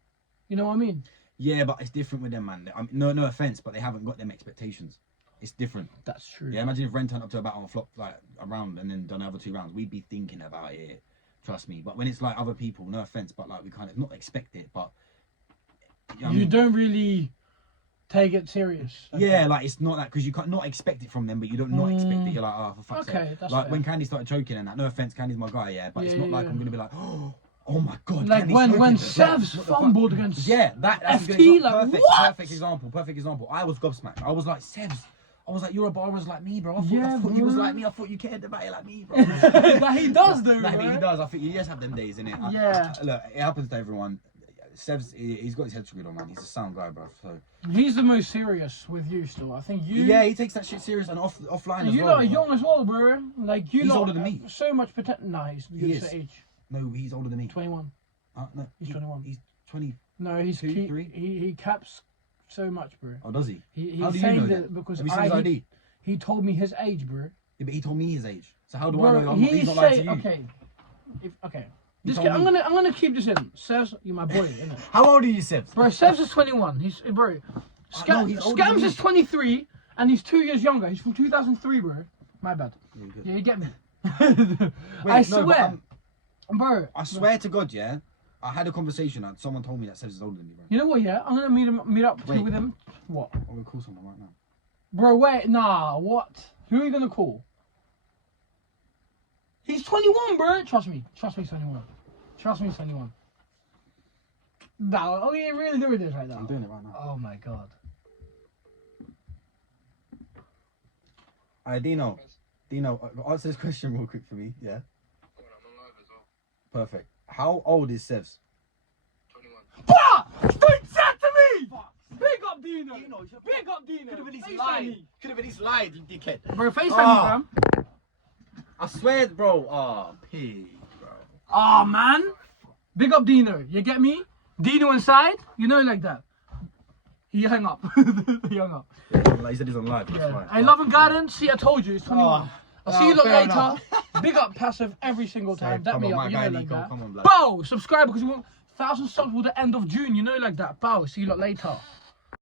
You know what I mean? Yeah, but it's different with them, man. I mean, no offense, but they haven't got them expectations. It's different. That's true. Yeah, imagine if Ren turned up to a battle and flopped like a round and then done the other 2 rounds. We'd be thinking about it. Trust me. But when it's like other people, no offense, but like we kind of not expect it, but you know what I You mean? don't really take it serious. Yeah, like it's not that because you can't not expect it from them, but you don't not expect it. You're like, oh, for fuck's Okay, sake. that's Like fair. when Candy started choking and that. No offense, Candy's my guy, yeah, but it's Yeah, not like yeah. I'm gonna be like, oh Oh my god! Like Kenny when smoking. Sev's What the fuck? fumbled against that's a good FT, example. like, Perfect, what? perfect example. I was gobsmacked. I was like, Sevs. I was like, you're a barber's like me, bro. I thought, Yeah, I thought you was bro. like me. I thought you cared about it like me, bro. That he does though, Nah, bro. he does. I think you just have them days, innit? Yeah. Look, it happens to everyone. Sev's, he's got his head screwed on, man. He's a sound guy, bro. So He's the most serious with you still. I think you. yeah, he takes that shit serious and offline as You well. lot are young as well, bro. Like you He's lot older than me. have so much potential. Nah, he's He just is. the age. No, he's older than me. 21. No, He's 21. He's 20. No, he's Two, three? he caps so much, bro. Oh, does he? He's How do you saying know that that? because Have you seen his ID? he told me his age, bro. Yeah, but he told me his age. So how do I know? Bro, He's not lying to you. okay. Okay. This told guy, I'm me. gonna keep this in. Sevs, you my boy, innit? How old are you, Sevs? Bro, Sevs is 21. He's bro. No, he's older than Scams me. is 23 and he's 2 years younger. He's from 2003, bro. My bad. Yeah, you're good. Yeah, you get me. Wait, I no, but swear, bro. I swear to God, yeah. I had a conversation and someone told me that Sevs is older than me, bro. You know what? Yeah, I'm gonna meet up Wait. with him. What? I'm gonna call someone right now. Bro, wait, nah, what? Who are you gonna call? He's 21, bro. Trust me, he's 21. Trust me, he's 21. No, oh, you're really doing this right now. I'm doing it right now. Oh my god. Alright, Dino, answer this question real quick for me, yeah? Perfect. How old is Sevs? Bah! Don't chat to me! Big up Dino! Big up Dino! Could have at least FaceTime lied. me. Could have at least lied, you dickhead. Bro, FaceTime Ah. me, fam. I swear, bro. Oh, pig, bro. Oh man. Big up Dino. You get me? Dino inside? You know, like that. He hung up. He hung up. Like he said he's on live. That's Yeah. fine. I love and guidance. See, I told you, it's 21. I'll see you lot fair later. enough. Big up Passive every single time. That come me on, up, my you guy know, like Nico, that. come on, blood. Bow! Subscribe because we want 1,000 subs by the end of June, you know, like that. Bow. See you lot later.